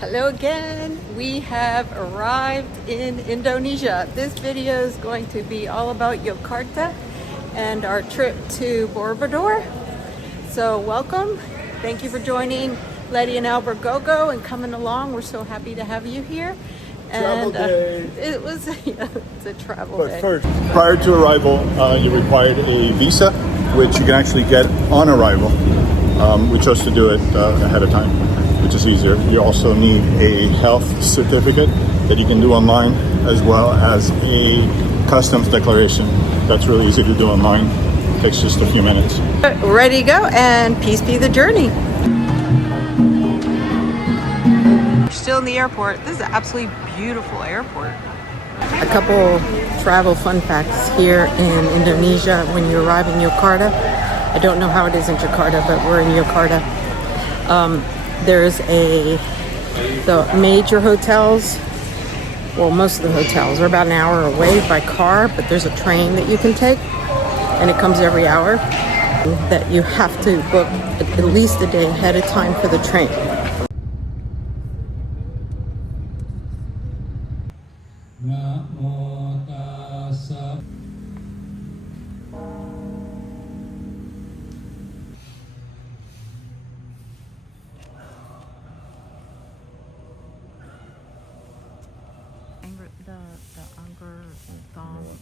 Hello again. We have arrived in Indonesia. This video is going to be all about Yogyakarta and our trip to Borobudur. So welcome. Thank you for joining LEtty&Albert GoGo and coming along. We're so happy to have you here. Travel day. It was it's a travel day. But first, prior to arrival, you required a visa, which you can actually get on arrival. We chose to do it ahead of time, which is easier. You also need a health certificate that you can do online, as well as a customs declaration. That's really easy to do online. It takes just a few minutes. Ready to go, and peace be the journey. Still in the airport. This is an absolutely beautiful airport. A couple travel fun facts here in Indonesia when you arrive in Yogyakarta. I don't know how it is in Jakarta, but we're in Yogyakarta. There's the major hotels. Well, most of the hotels are about an hour away by car, but there's a train that you can take, and it comes every hour. That you have to book at least a day ahead of time for the train.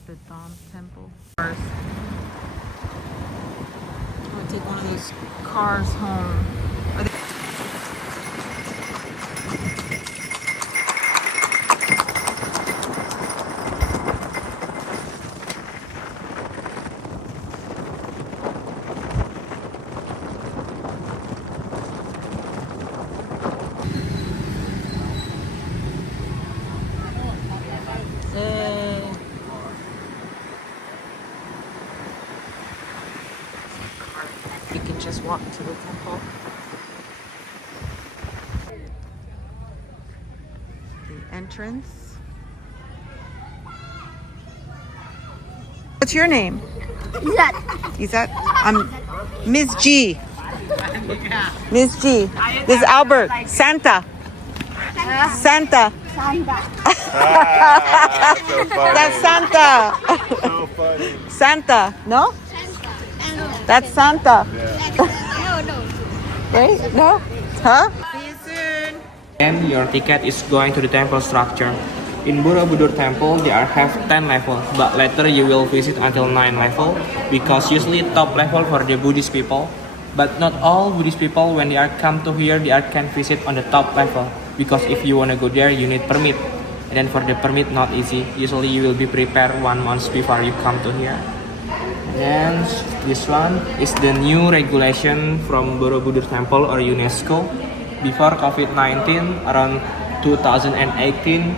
The Dom temple. First, I'm gonna take one of these cars home. You can just walk to the temple. The entrance. What's your name? Izat. I'm Ms. G. Ms. G. This is Albert. Santa. Santa. That's Santa. So funny. Santa. No? That's Santa. Yeah. Right? No? Huh? See you soon. And your ticket is going to the temple structure. In Borobudur temple, there have 10 levels, but later you will visit until 9 level, because usually top level for the Buddhist people. But not all Buddhist people, when they are come to here, they can visit on the top level, because if you want to go there, you need permit. And then for the permit, not easy. Usually you will be prepared 1 month before you come to here. And this one is the new regulation from Borobudur Temple or UNESCO. Before COVID-19, around 2018,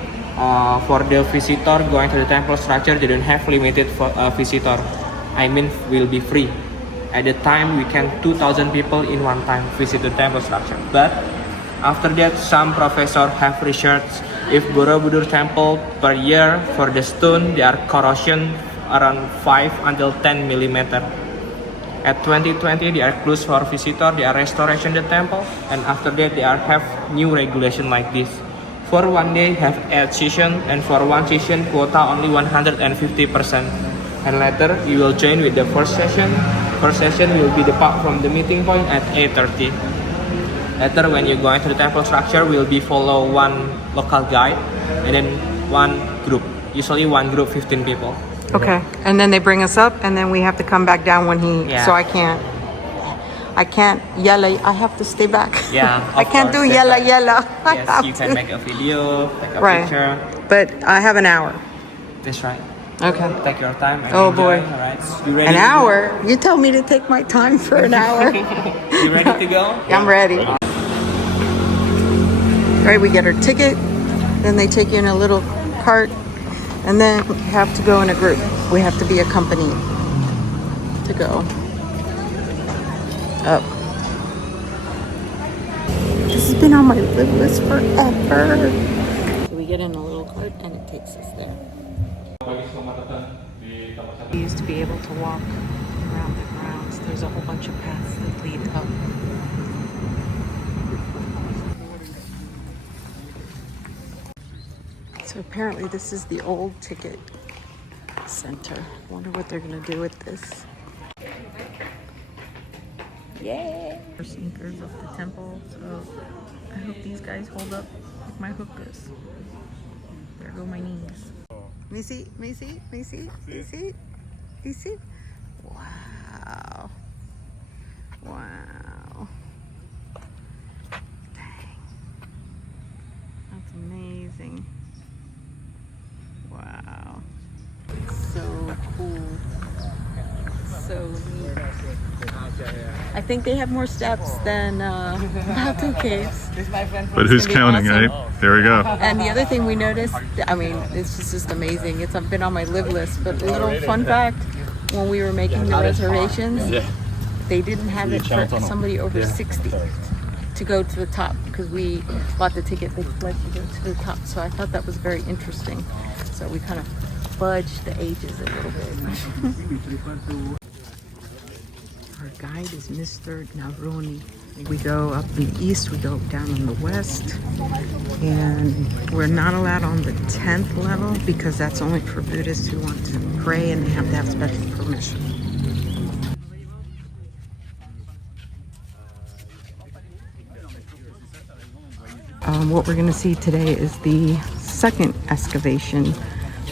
for the visitor going to the temple structure, they don't have limited for visitor. I mean, will be free. At the time, we can 2,000 people in one time visit the temple structure. But after that, some professors have researched if Borobudur Temple per year for the stone, they are corrosion around 5 until 10 millimeter. At 2020, they are closed for visitor. They are restoration the temple, and after that, they are have new regulation like this. For one day, have 8 session, and for one session, quota only 150%. And later, you will join with the first session. First session will be depart from the meeting point at 8:30. Later, when you go into the temple structure, will be follow one local guide, and then one group. Usually, one group 15 people. Okay. And then they bring us up, and then we have to come back down when he. Yeah. So I can't yell. I have to stay back. Yeah, I can't do yella. Yes, you can make a video, take a picture. But I have an hour. That's right. Okay. Take your time. And Oh, enjoy. boy. All right. You ready? An hour? You tell me to take my time for an hour. You ready to go? I'm ready. Right, we get our ticket, then they take you in a little cart, and then we have to go in a group. We have to be accompanied to go up. This has been on my list forever. So we get in a little cart and it takes us there. We used to be able to walk around the grounds. There's a whole bunch of paths that lead up. So apparently this is the old ticket center. Wonder what they're gonna do with this. Yay! Sneakers of the temple. So I hope these guys hold up like my hook is. There go my knees. Missy, Missy, Missy, Missy, Missy. Wow. Wow. Dang. That's amazing. Wow. So cool. So neat. I think they have more steps than Batu Caves. But who's counting, awesome. right? There we go. And the other thing we noticed, I mean, it's just amazing. It's been on my live list, but a little fun fact, when we were making the reservations, they didn't have it for somebody over 60 to go to the top because we bought the ticket, they pledged to go to the top. So I thought that was very interesting. So we kind of fudged the ages a little bit. Our guide is Mr. Naroni. We go up in the east, we go down in the west, and we're not allowed on the 10th level because that's only for Buddhists who want to pray and they have to have special permission. What we're going to see today is the second excavation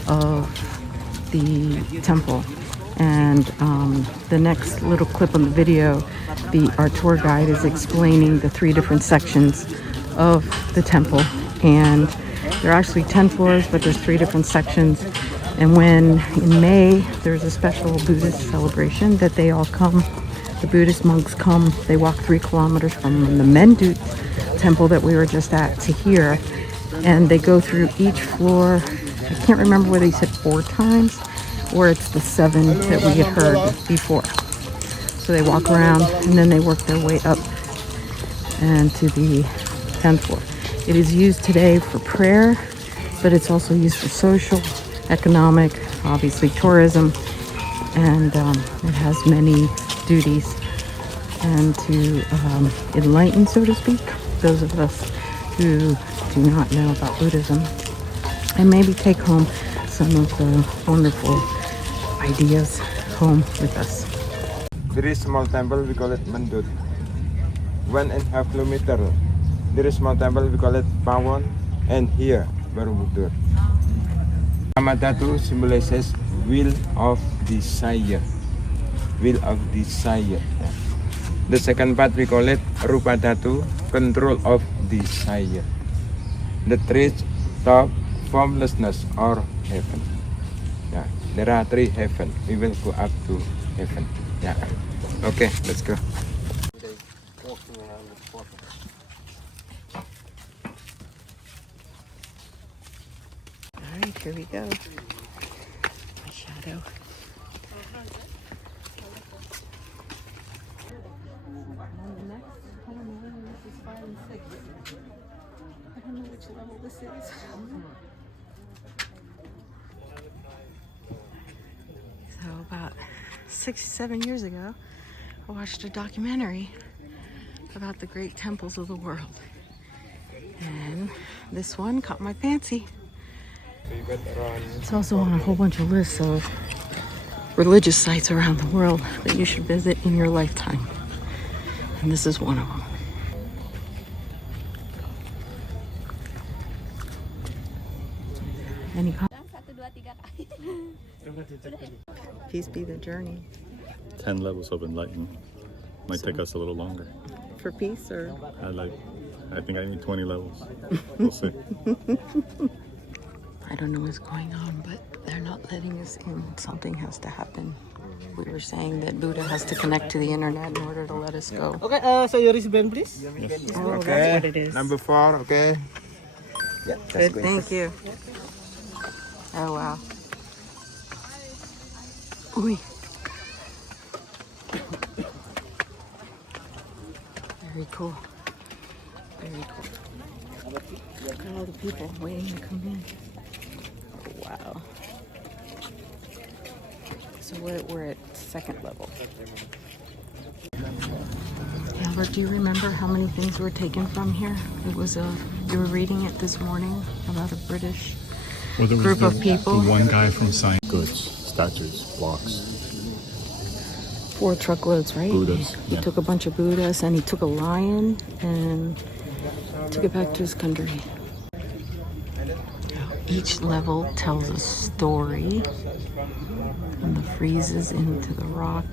of the temple. And the next little clip on the video, our tour guide is explaining the 3 different sections of the temple. And there are actually 10 floors, but there's 3 different sections. And when in May, there's a special Buddhist celebration that they all come. The Buddhist monks come, they walk 3 kilometers from the Mendu temple that we were just at to here. And they go through each floor. I can't remember whether he said 4 times or it's the 7 that we had heard before. So they walk around and then they work their way up and to the 10th floor. It is used today for prayer, but it's also used for social, economic, obviously tourism, and it has many duties. And to enlighten, so to speak, those of us who do not know about Buddhism, and maybe take home some of the wonderful ideas home with us. There is a small temple, we call it Mendut. 1.5 kilometer. There is a small temple, we call it Pawon, and here, Borobudur. Amadatu symbolizes will of desire. Will of desire. The second part we call it Rupadatu, control of desire. The third top, formlessness or heaven. Yeah, there are 3 heaven. We will go up to heaven. Yeah. Okay, let's go. All right, here we go. My shadow. And the next, I don't know whether this is 5 and 6. I don't know which level this is. So about 6-7 years ago, I watched a documentary about the great temples of the world. And this one caught my fancy. It's also on a whole bunch of lists of religious sites around the world that you should visit in your lifetime. And this is one of them. Any comments? Peace be the journey. 10 levels of enlightenment. Might take us a little longer. For peace, or? I think I need 20 levels. We'll see. I don't know what's going on, but they're not letting us in. Something has to happen. We were saying that Buddha has to connect to the internet in order to let us go. Okay, so your wristband, please. Yes. Oh, Okay. that's what it is. Number 4, okay? Yeah, Good, thank you. Oh, wow. Ooh. Very cool. Very cool. Look at all the people waiting to come in. Oh, wow. So we're at 2nd level. Albert, do you remember how many things were taken from here? It was you were reading it this morning about a British group of people. The one guy from Science. Goods, statues, blocks. 4 truckloads, right? Buddhas, He yeah. took a bunch of Buddhas and he took a lion and took it back to his country. Each level tells a story and the freezes into the rock.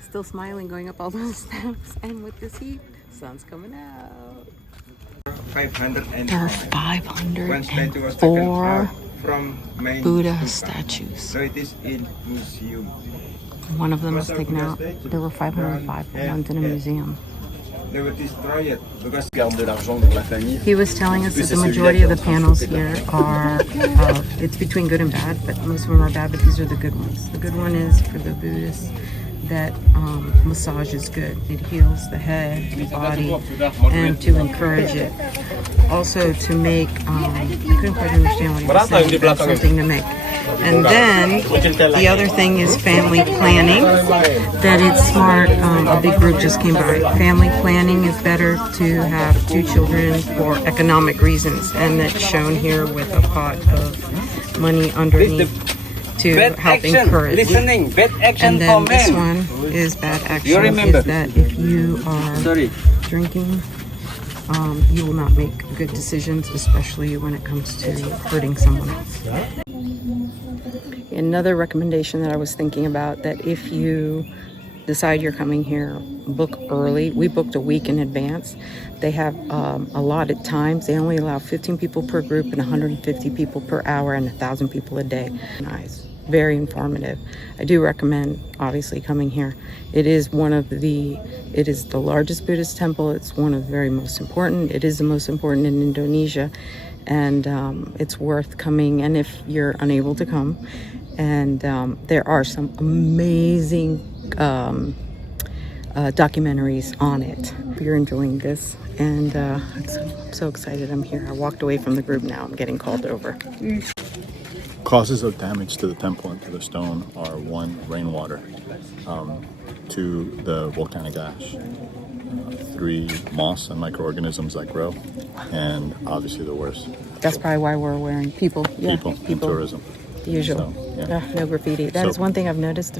Still smiling going up all those steps, and with this heat, sun's coming out. 500 There are 504 from main Buddha stupa. statues. So it is in museum. One of them was taken out. There were 505 ones in a museum. They were destroyed because He was telling us that the majority of the panels here are, it's between good and bad, but most of them are bad, but these are the good ones. The good one is for the Buddhists that massage is good. It heals the head, the body, and to encourage it. Also to make, I couldn't quite understand what he was saying, but something to make. And then the other thing is family planning, that it's smart. A big group just came by. Family planning is better to have 2 children for economic reasons, and that's shown here with a pot of money underneath to help encourage. Listening, bad action And then this one is bad action, is that if you are drinking, you will not make good decisions, especially when it comes to hurting someone else. Another recommendation that I was thinking about, that if you decide you're coming here, book early. We booked a week in advance. They have allotted times. They only allow 15 people per group and 150 people per hour and 1,000 people a day. Nice. Very informative. I do recommend obviously coming here. It is the largest Buddhist temple. It's one of the very most important. It is the most important in Indonesia, and it's worth coming. And if you're unable to come, and there are some amazing documentaries on it. You're enjoying this, and I'm so excited I'm here. I walked away from the group, now I'm getting called over. Causes of damage to the temple and to the stone are 1, rainwater, 2, the volcanic ash, 3, moss and microorganisms that grow, and obviously the worst. That's probably why we're wearing people and tourism. The usual. So, yeah. No graffiti. That is So- one thing I've noticed.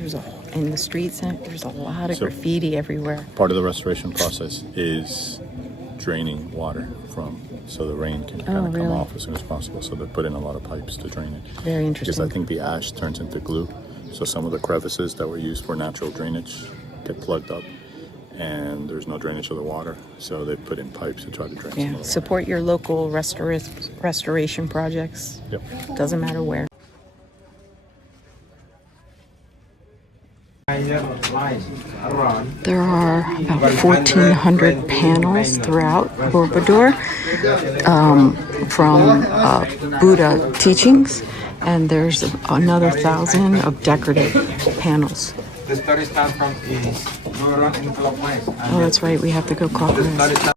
In the streets, there's a lot of graffiti everywhere. Part of the restoration process is draining water so the rain can kind of come really? off as soon as possible. So they put in a lot of pipes to drain it. Very interesting. Because I think the ash turns into glue. So some of the crevices that were used for natural drainage get plugged up, and there's no drainage of the water. So they put in pipes to try to drain some of the water. Support your local restoration projects. Yep. Doesn't matter where. There are about 1,400 panels throughout Borobudor from Buddha teachings, and there's another 1,000 of decorative panels. the story starts from is Dorong and Clockwise. Oh, that's right, we have to go clockwise.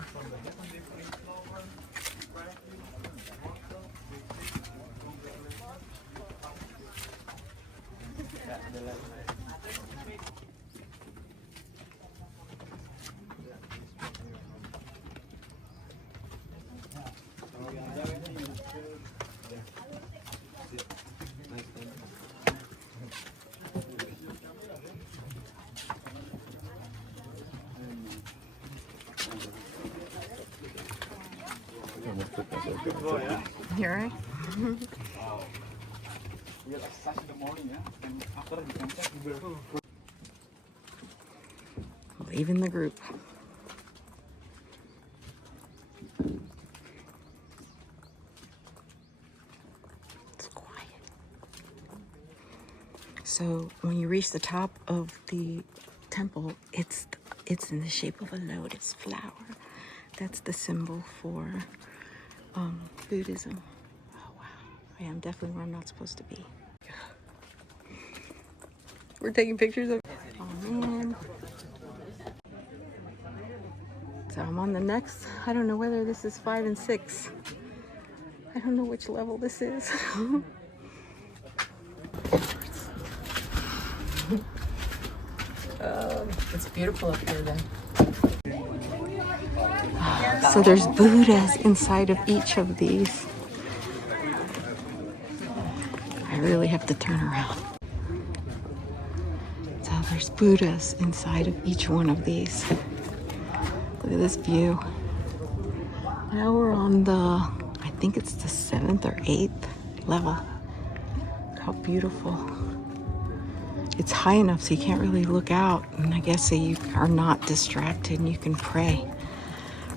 You alright? Leaving the group. It's quiet. So when you reach the top of the temple, it's in the shape of a lotus flower. That's the symbol for Buddhism. Oh wow, I am definitely where I'm not supposed to be. We're taking pictures of. Oh man. So I'm on the next. I don't know whether this is 5 and 6. I don't know which level this is. It's beautiful up here then. So there's Buddhas inside of each of these. I really have to turn around. So there's Buddhas inside of each one of these. Look at this view. Now we're on the, I think it's the 7th or 8th level. Look how beautiful. It's high enough so you can't really look out. And I guess so you are not distracted and you can pray.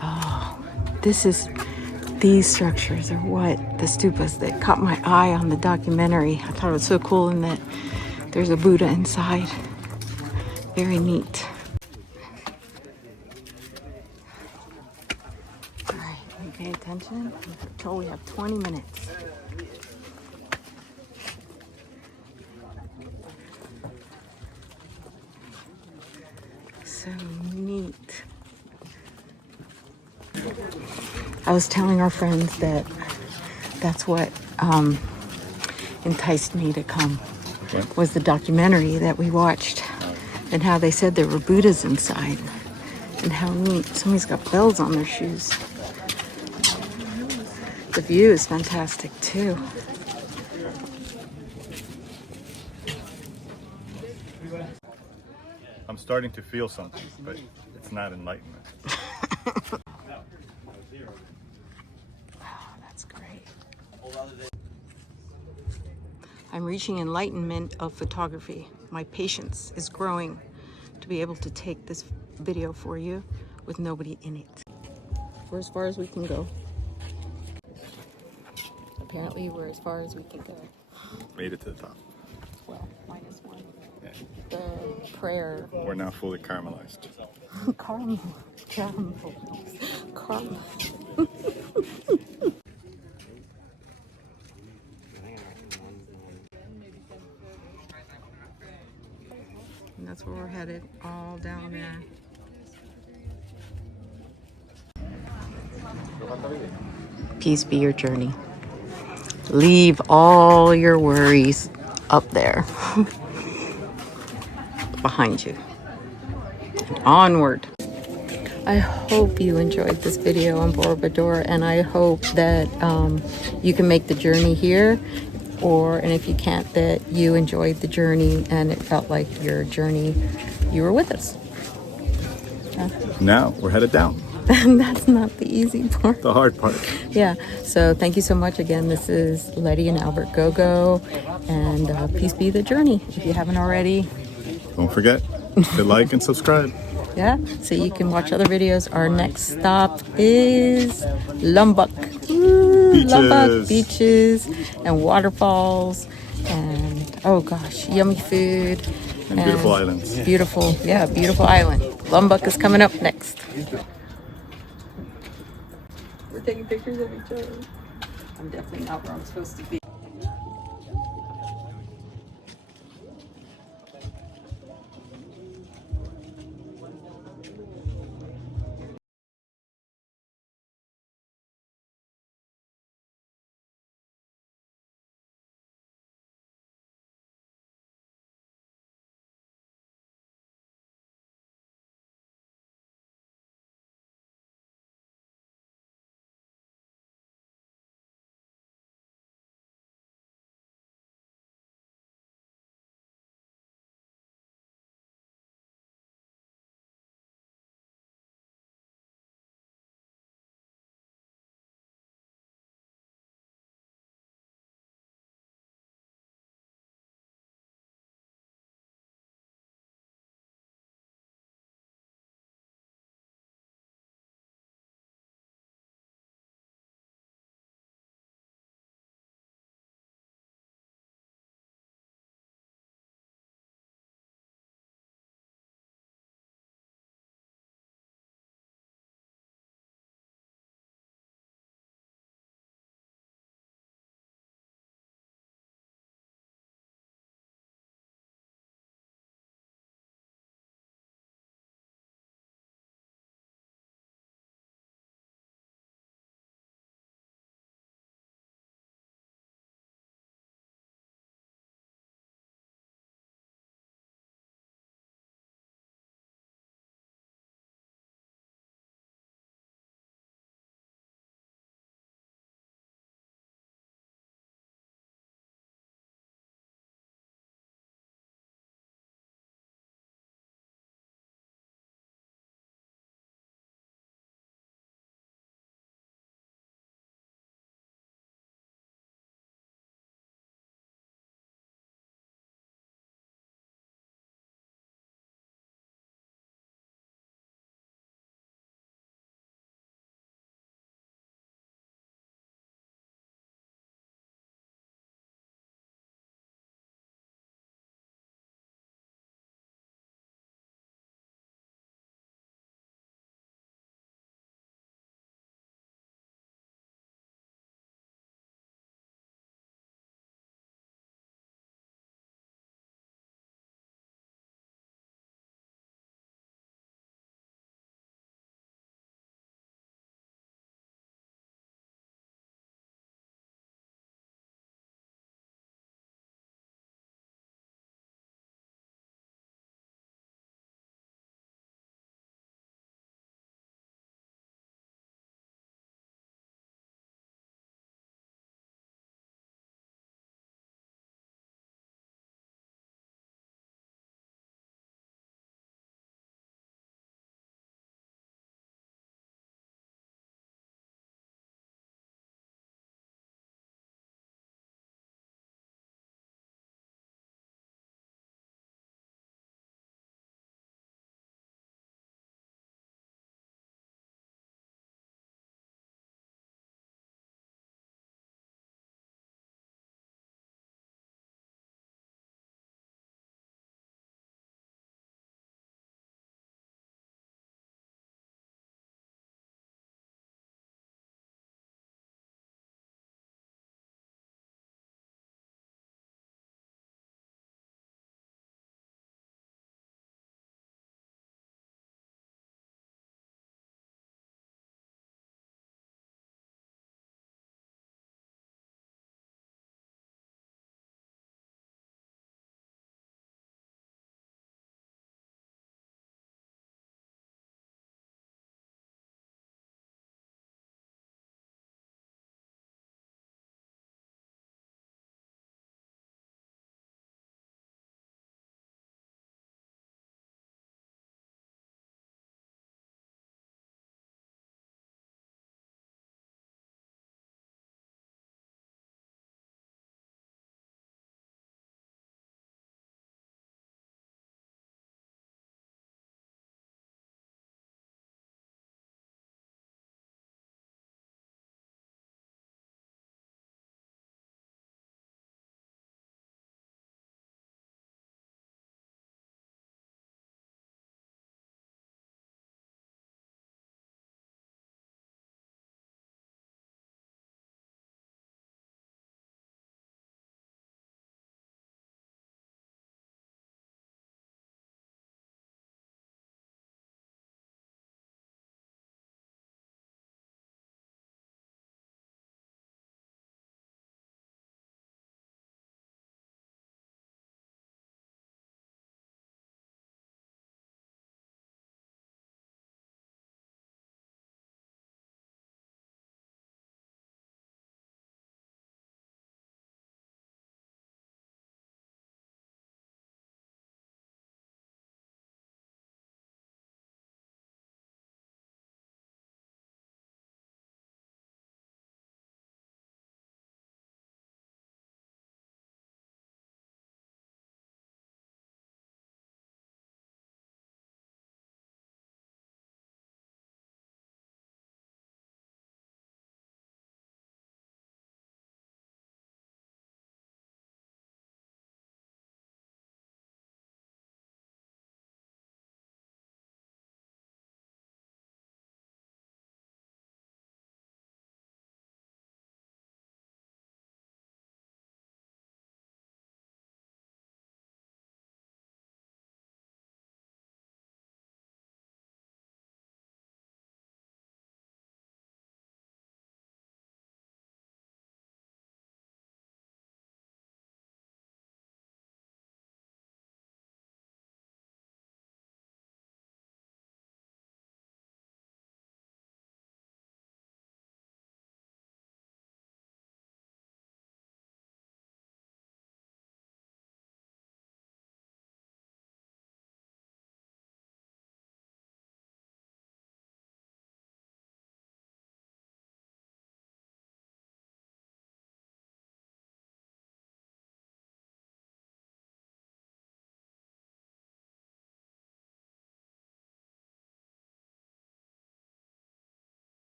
Oh, these structures are what the stupas that caught my eye on the documentary. I thought it was so cool in that there's a Buddha inside. Very neat. All right, pay attention. I'm told we have 20 minutes. So neat. I was telling our friends that that's what enticed me to come, was the documentary that we watched, and how they said there were Buddhas inside, and how neat. Somebody's got bells on their shoes. The view is fantastic too. I'm starting to feel something, but it's not enlightenment. That's great. I'm reaching enlightenment of photography. My patience is growing to be able to take this video for you with nobody in it. We're as far as we can go. Apparently we're as far as we can go. Made it to the top. Well, minus one. Yeah. The prayer. We're now fully caramelized. Caramel. And that's where we're headed, all down there. Peace be your journey. Leave all your worries up there behind you. And onward. I hope you enjoyed this video on Borobudor, and I hope that you can make the journey here, and if you can't, that you enjoyed the journey and it felt like your journey, you were with us. Now we're headed down. And that's not the easy part. The hard part. Yeah, so thank you so much again. This is LEtty&Albert GoGo, and peace be the journey. If you haven't already, Don't forget to like and subscribe. yeah, so you can watch other videos. Our next stop is Lombok. Woo, Beaches. Lombok, beaches and waterfalls, and oh gosh, yummy food. And beautiful islands. Beautiful, yeah, beautiful island. Lombok is coming up next. We're taking pictures of each other. I'm definitely not where I'm supposed to be.